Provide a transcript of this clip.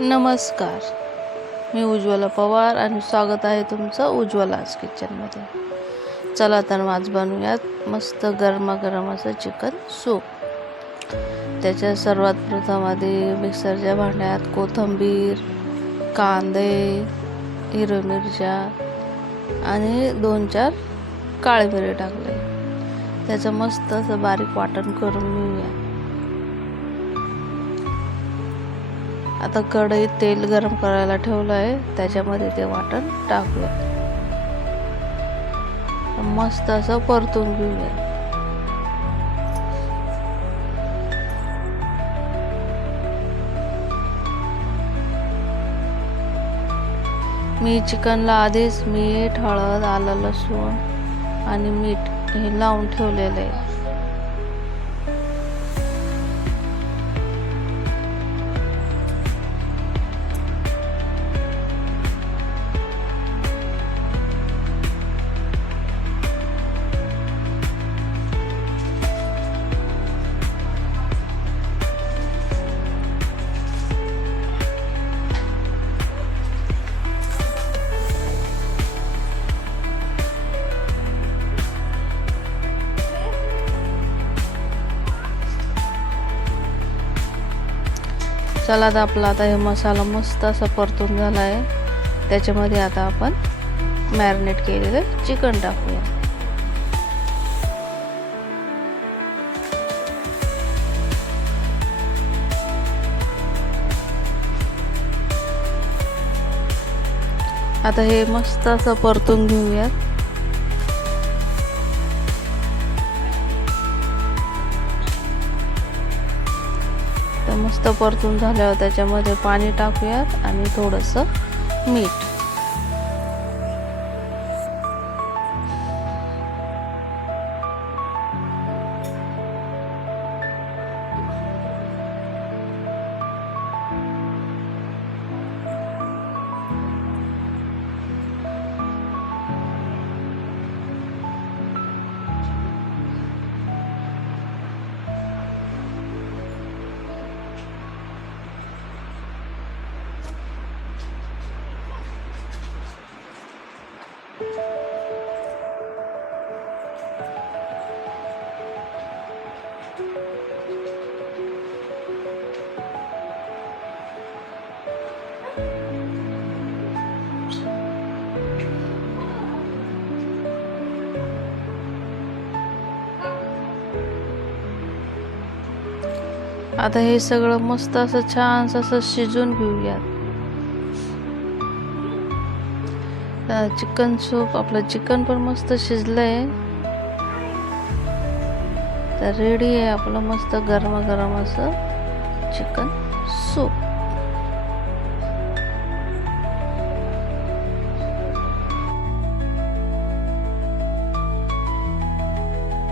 नमस्कार, मी उज्ज्वला पवार आणि स्वागत आहे तुमचं उज्ज्वलाज किचनमध्ये. चला तर आज बनवूयात मस्त गरमागरम असं चिकन सूप. त्याच्या सर्वात प्रथम आधी मिक्सरच्या भांड्यात कोथिंबीर, कांदे, हिरव्या मिरच्या आणि 2-4 काळे मिरे टाकले. त्याचं मस्त असं बारीक वाटण करून घेऊया. आता कढईत तेल गरम करायला ठेवलं आहे, त्याच्यामध्ये ते वाटण टाकलं. मस्त असं परतून घेऊया. मी चिकनला आधीच मीठ, हळद, आलं, लसूण आणि मीठ हे लावून ठेवलेलं आहे. चला तर आपला आता हे मसाला मस्त असा परतून झाला आहे. त्याच्यामध्ये आता आपण मॅरिनेट केलेलं चिकन टाकूया. आता हे मस्त असं परतून घेऊयात. तर मस्त परतून झाल्यावर त्याच्यामध्ये पाणी टाकूयात आणि थोडंसं मीठ. आता हे सगळं मस्त असं छान असं शिजून घेऊयात. चिकन सूप, आपलं चिकन पण मस्त शिजलंय. तर रेडी आहे आपलं मस्त गरमागरम असं चिकन सूप.